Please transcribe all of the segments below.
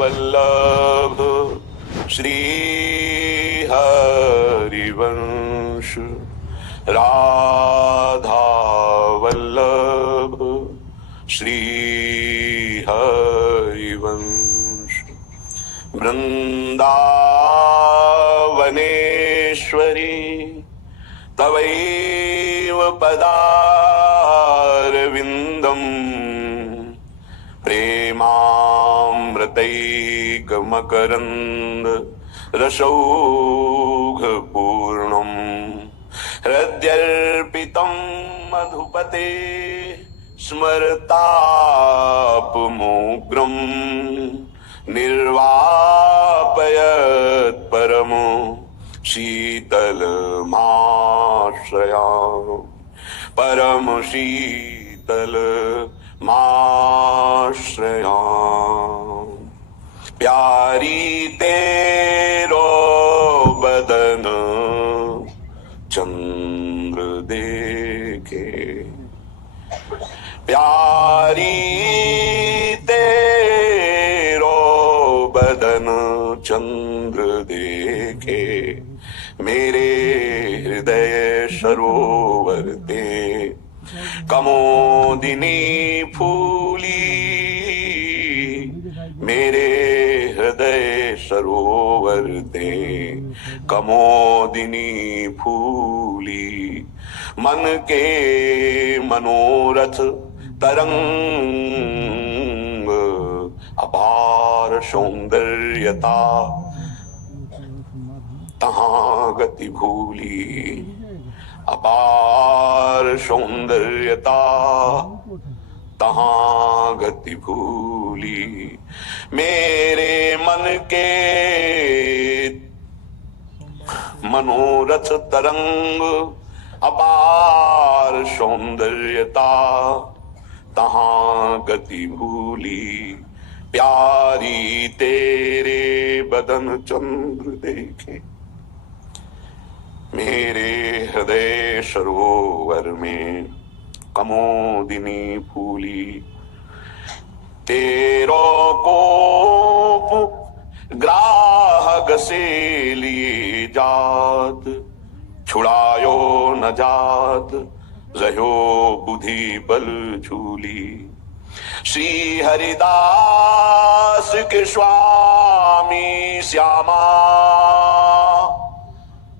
वल्लभ श्री हरिवंश राधा वल्लभ श्री हरिवंश वृंदावनेश्वरी तवैव पदारविन्दम् प्रेमामृतैकमकरन्द रसौघपूर्णम् हृद्यर्पितं मधुपते स्मरतापमुग्रम् निर्वापयत् परमो शीतलमाश्रयामि परम शीतलमाश्रयामि। प्यारी तेरो बदन चंद्र देखे, प्यारी तेरो बदन चंद्र देखे, मेरे हृदय सरोवर ते कमोदिनी फूली, मेरे हृदय सरोवर ते कमोदिनी फूली। मन के मनोरथ तरंग अपार सौंदर्यता तहाँ गति भूली, अपार सौंदर्यता तहाँ गति भूली। मेरे मन के मनोरथ तरंग अपार सौंदर्यता तहाँ गति भूली। प्यारी तेरे बदन चंद्र देखे, मेरे हृदय सरोवर में कमोदिनी फूली। तेरो कोप ग्राहक से लिए जात, छुड़ायो न जात रहो बुद्धि बल झूली। श्री हरिदास के स्वामी श्यामा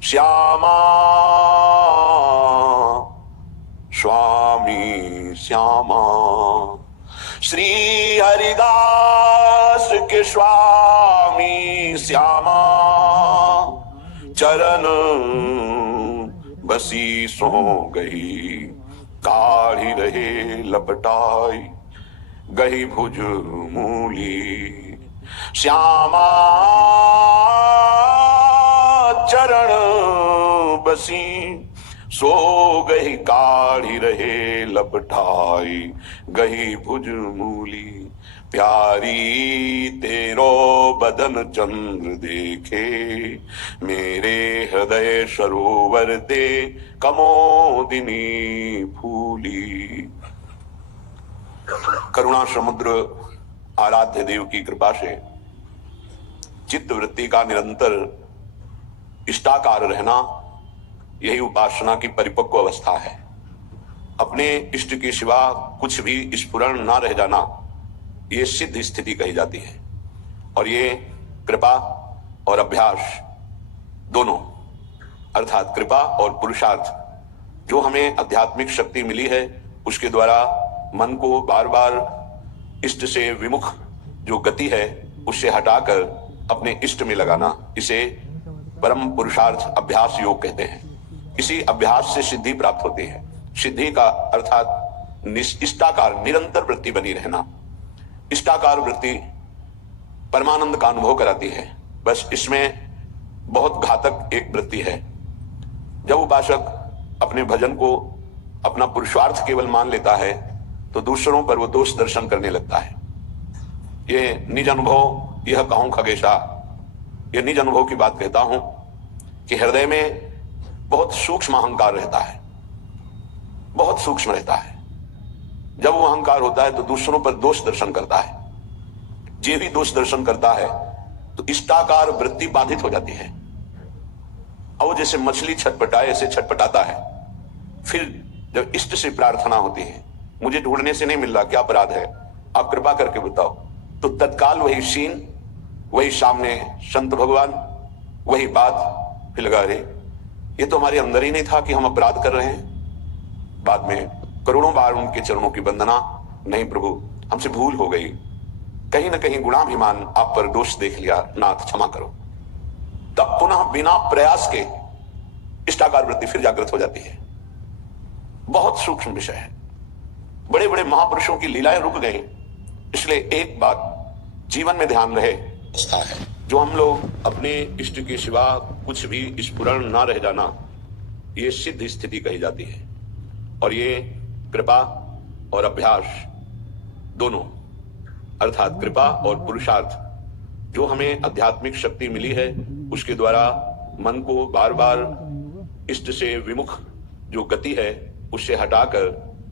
श्यामा स्वामी श्यामा, श्री हरिदास के स्वामी श्यामा चरण बसी सो गई, काढ़ी रहे लपटाई गही भुज मूली। श्यामा चरण बसी सो गही, काढ़ी रहे लपटाई गही भुज मूली। प्यारी तेरो बदन चंद्र देखे, मेरे हृदय सरोवर दे कमोदिनी फूली। करुणा समुद्र आराध्य देव की कृपा से चित्त वृत्ति का निरंतर इष्टाकार रहना, यही उपासना की परिपक्व अवस्था है। अपने इष्ट के सिवा कुछ भी स्फुरण ना रह जाना, ये सिद्ध स्थिति कही जाती है। और ये कृपा और अभ्यास दोनों, अर्थात कृपा और पुरुषार्थ, जो हमें आध्यात्मिक शक्ति मिली है, उसके द्वारा मन को बार बार इष्ट से विमुख जो गति है उससे हटाकर अपने इष्ट में लगाना, इसे परम पुरुषार्थ अभ्यास योग कहते हैं। इसी अभ्यास से सिद्धि प्राप्त होती है। सिद्धि का अर्थात इष्टाकार निरंतर वृत्ति बनी रहना। इष्टाकार वृत्ति परमानंद का अनुभव कराती है। बस इसमें बहुत घातक एक वृत्ति है। जब उपासक अपने भजन को अपना पुरुषार्थ केवल मान लेता है तो दूसरों पर वो दोष दर्शन करने लगता है। ये निज अनुभव, यह कहूं खगेशा, ये निज अनुभव की बात कहता हूं कि हृदय में बहुत सूक्ष्म अहंकार रहता है, बहुत सूक्ष्म रहता है। जब वो अहंकार होता है तो दूसरों पर दोष दर्शन करता है। जे भी दोष दर्शन करता है तो इष्टाकार वृत्ति बाधित हो जाती है। और वो जैसे मछली छटपटाए ऐसे छटपटाता है। फिर जब इष्ट से प्रार्थना होती है, मुझे ढूंढने से नहीं मिल रहा, क्या अपराध है, आप कृपा करके बताओ, तो तत्काल वही सीन, वही सामने संत भगवान, वही बात, फिर लगा, अरे ये तो हमारे अंदर ही नहीं था कि हम अपराध कर रहे हैं। बाद में करोड़ों बार उनके चरणों की वंदना, नहीं प्रभु हमसे भूल हो गई, कहीं ना कहीं गुणाभिमान आप पर दोष देख लिया, नाथ क्षमा करो। तब पुनः बिना प्रयास के इष्टाकार वृत्ति फिर जागृत हो जाती है। बहुत सूक्ष्म विषय है। बड़े बड़े महापुरुषों की लीलाएं रुक गई, इसलिए एक बात जीवन में ध्यान रहे, जो हम लोग अपने इष्ट के सिवा कुछ भी स्फुरण ना रह जाना, ये सिद्ध स्थिति कही जाती है। और ये कृपा और अभ्यास दोनों, अर्थात कृपा और पुरुषार्थ, जो हमें आध्यात्मिक शक्ति मिली है, उसके द्वारा मन को बार बार इष्ट से विमुख जो गति है उससे हटाकर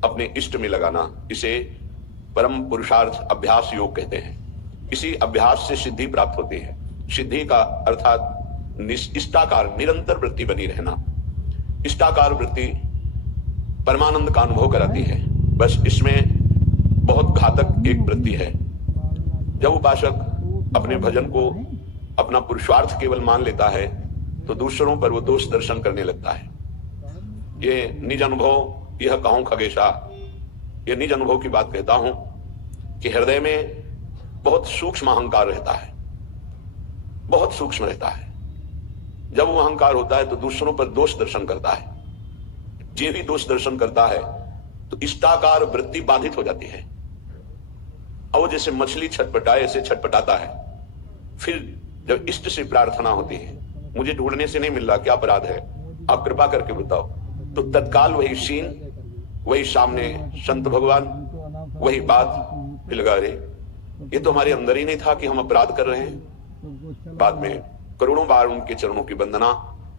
अपने इष्ट में लगाना, इसे परम पुरुषार्थ अभ्यास योग कहते हैं। इसी अभ्यास से सिद्धि प्राप्त होती है। सिद्धि का अर्थात इष्टाकार निरंतर वृत्ति बनी रहना। इष्टाकार वृत्ति परमानंद का अनुभव कराती है। बस इसमें बहुत घातक एक वृत्ति है। जब उपासक अपने भजन को अपना पुरुषार्थ केवल मान लेता है तो दूसरों पर वो दोष दर्शन करने लगता है। ये निज अनुभव, यह कहूं खगेशा, ये निज अनुभव की बात कहता हूं कि हृदय में बहुत सूक्ष्म अहंकार रहता है, बहुत सूक्ष्म रहता है। जब वो अहंकार होता है तो दूसरों पर दोष दर्शन करता है। जे भी दोष दर्शन करता है तो इष्टाकार वृत्ति बाधित हो जाती है। और वो जैसे मछली छटपटाए ऐसे छटपटाता है। फिर जब इष्ट से प्रार्थना होती है, मुझे ढूंढने से नहीं मिल रहा, क्या अपराध है, आप कृपा करके बताओ, तो तत्काल वही सीन, वही सामने संत भगवान, वही बात, फिर लगा, अरे ये तो हमारे अंदर ही नहीं था कि हम अपराध कर रहे हैं। बाद में करोड़ों बार उनके चरणों की वंदना,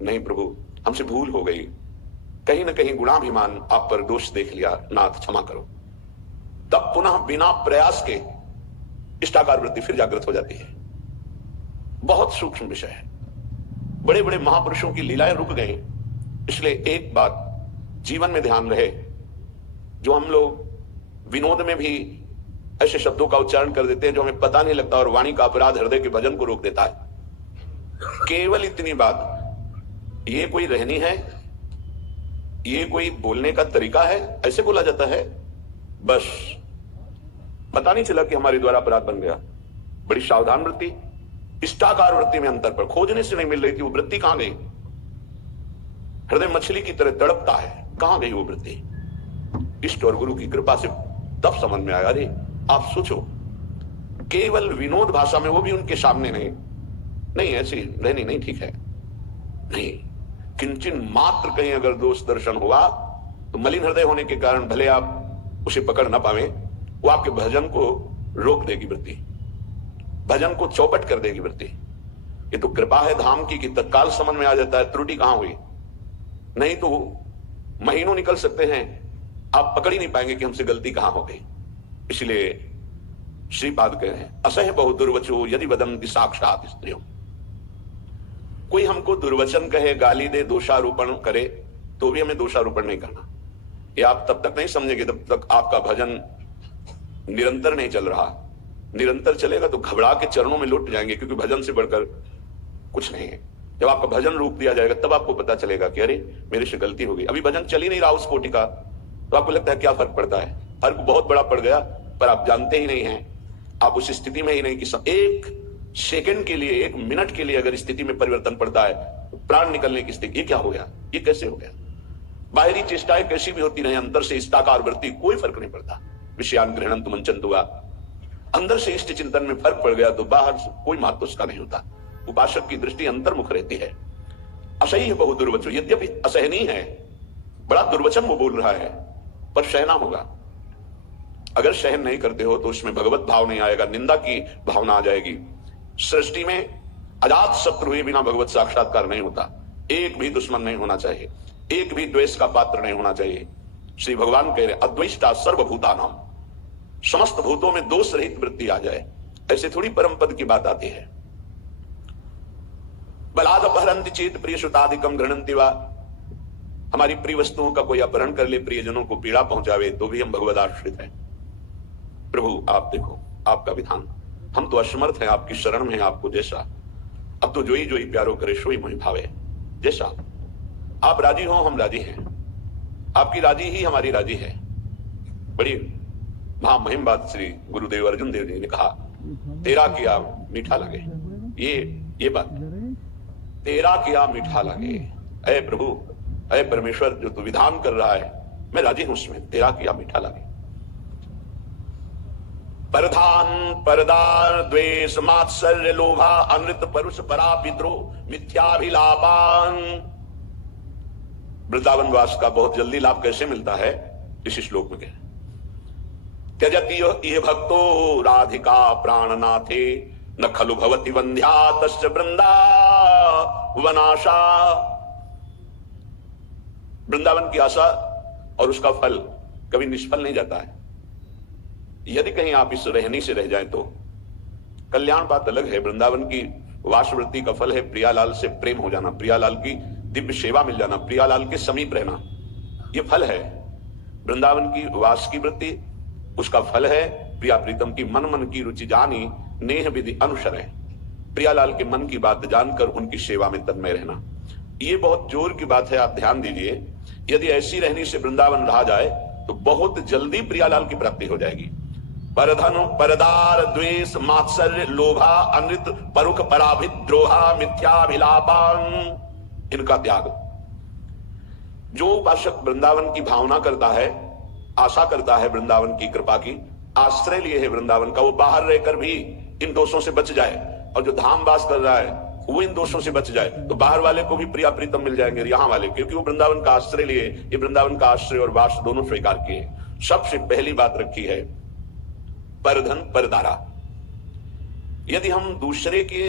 नहीं प्रभु हमसे भूल हो गई, कहीं ना कहीं गुणाभिमान आप पर दोष देख लिया, नाथ क्षमा करो। तब पुनः बिना प्रयास के इष्टाकार वृत्ति फिर जागृत हो जाती है। बहुत सूक्ष्म विषय है। बड़े बड़े महापुरुषों की लीलाएं रुक गई, इसलिए एक बात जीवन में ध्यान रहे, जो हम लोग विनोद में भी ऐसे शब्दों का उच्चारण कर देते हैं जो हमें पता नहीं लगता, और वाणी का अपराध हृदय के भजन को रोक देता है। केवल इतनी बात, ये कोई रहनी है, ये कोई बोलने का तरीका है, ऐसे बोला जाता है, बस पता नहीं चला कि हमारे द्वारा अपराध बन गया। बड़ी सावधान वृत्ति, इष्टाकार वृत्ति में अंतर पर खोजने से नहीं मिल रही थी। वो वृत्ति कहां गई? हृदय मछली की तरह तड़पता है, कहां गई वो वृत्ति? इष्ट और गुरु की कृपा से तब समझ में आया, अरे आप सोचो, केवल विनोद भाषा में, वो भी उनके सामने नहीं ऐसी रहनी नहीं ठीक है, नहीं, किंचन मात्र कहीं अगर दोष दर्शन हुआ तो मलिन हृदय होने के कारण भले आप उसे पकड़ ना पावे, वो आपके भजन को रोक देगी वृत्ति, भजन को चौपट कर देगी वृत्ति। ये तो कृपा है धाम की कि तत्काल समझ में आ जाता है त्रुटि कहां हुई, नहीं तो महीनों निकल सकते हैं, आप पकड़ ही नहीं पाएंगे कि हमसे गलती कहां हो गई। इसलिए श्रीपाद कह रहे हैं, असह्य बहु दुर्वचो यदि वदन्ति साक्षात स्त्रियों। कोई हमको दुर्वचन कहे, गाली दे, दोषारोपण करे, तो भी हमें दोषारोपण नहीं करना। ये आप तब तक नहीं समझेंगे जब तक आपका भजन निरंतर नहीं चल रहा। निरंतर चलेगा तो घबरा के चरणों में लुट जाएंगे, क्योंकि भजन से बढ़कर कुछ नहीं है। जब आपका भजन रोक दिया जाएगा तब आपको पता चलेगा कि अरे मेरे से गलती हो गई। अभी भजन चल ही नहीं रहा उस कोटि का, तो आपको लगता है क्या फर्क पड़ता है? फर्क बहुत बड़ा पड़ गया, पर आप जानते ही नहीं हैं, आप उस स्थिति में ही नहीं कि एक सेकंड के लिए, एक मिनट के लिए अगर स्थिति में परिवर्तन पड़ता है तो प्राण निकलने की स्थिति। ये क्या हो गया, ये कैसे हो गया? बाहरी चेष्टाएं कैसी भी होती रहे, अंतर से इष्टाकार वृत्ति कोई फर्क नहीं पड़ता। विषयान ग्रहणं तु मंचन हुआ, अंदर से इष्ट चिंतन में फर्क पड़ गया तो बाहर से कोई महत्व उसका नहीं होता। उपासक की दृष्टि अंतर्मुख रहती है। असह्य बहु दुर्वचो, यद्यपि असहनीय है, बड़ा दुर्वचन वो बोल रहा है, पर सहना होगा। अगर सहन नहीं करते हो तो उसमें भगवत भाव नहीं आएगा, निंदा की भावना आ जाएगी। सृष्टि में अजात शत्रु हुए बिना भगवत साक्षात्कार नहीं होता। एक भी दुश्मन नहीं होना चाहिए, एक भी द्वेष का पात्र नहीं होना चाहिए। श्री भगवान कह रहे अद्वेष्टा सर्वभूतानाम, समस्त भूतों में दोष रहित वृत्ति आ जाए, ऐसे थोड़ी परम पद की बात आती है। बलाद अपहरंति चेत प्रिय सुतादिकम घृणंति वा, हमारी प्रिय वस्तुओं का कोई अपहरण कर ले, प्रियजनों को पीड़ा पहुंचावे, तो भी हम भगवदाश्रित हैं। प्रभु आप देखो आपका विधान, हम तो असमर्थ हैं, आपकी शरण में आपको जैसा। अब तो जोई जोई प्यारो करे सोई मोहि भावे, जैसा आप राजी हो हम राजी हैं, आपकी राजी ही हमारी राजी है। बड़ी महामहिम बात श्री गुरुदेव अर्जुन देव जी ने कहा, तेरा किया मीठा लगे। ये बात तेरा किया मीठा लगे। ऐ प्रभु, ऐ परमेश्वर, जो तू विधान कर रहा है मैं राजी हूं उसमें, तेरा किया मीठा लगे। परधान परदार द्वेष मात्सर्य लोभा अमृत परुष परापिद्रोह मिथ्याभिलापान। वृंदावन वास का बहुत जल्दी लाभ कैसे मिलता है, इस श्लोक में क्या त्यजति इह भक्तो राधिका प्राणनाथे न खलु भवति वंध्या तस्य वृंदावनाशा। वृंदावन की आशा और उसका फल कभी निष्फल नहीं जाता है। यदि कहीं आप इस रहनी से रह जाएं तो कल्याण बात अलग है। वृंदावन की वासवृत्ति का फल है प्रियालाल से प्रेम हो जाना, प्रियालाल की दिव्य सेवा मिल जाना, प्रियालाल के समीप रहना, यह फल है। वृंदावन की वास की वृत्ति, उसका फल है प्रिया प्रीतम की मन मन की रुचि जानी नेह विधि अनुसर है, प्रियालाल के मन की बात जानकर उनकी सेवा में तन्मय रहना। ये बहुत जोर की बात है, आप ध्यान दीजिए। यदि ऐसी रहनी से वृंदावन रहा जाए तो बहुत जल्दी प्रियालाल की प्राप्ति हो जाएगी। परधन परदार द्वेष मात्सर्य लोभा अनृत परुख पराभिद्रोहा मिथ्याभिलापान, इनका त्याग। जो उपासक वृंदावन की भावना करता है, आशा करता है वृंदावन की कृपा की, आश्रय लिए है वृंदावन का, वो बाहर रहकर भी इन दोषों से बच जाए, और जो धाम वास कर रहा है वो इन दोषों से बच जाए, तो बाहर वाले को भी प्रिया प्रीतम मिल जाएंगे यहाँ वाले, क्योंकि वो वृंदावन का आश्रय लिए, ये वृंदावन का आश्रय और वास दोनों स्वीकार किए। सबसे पहली बात रखी है परधन परदारा। यदि हम दूसरे के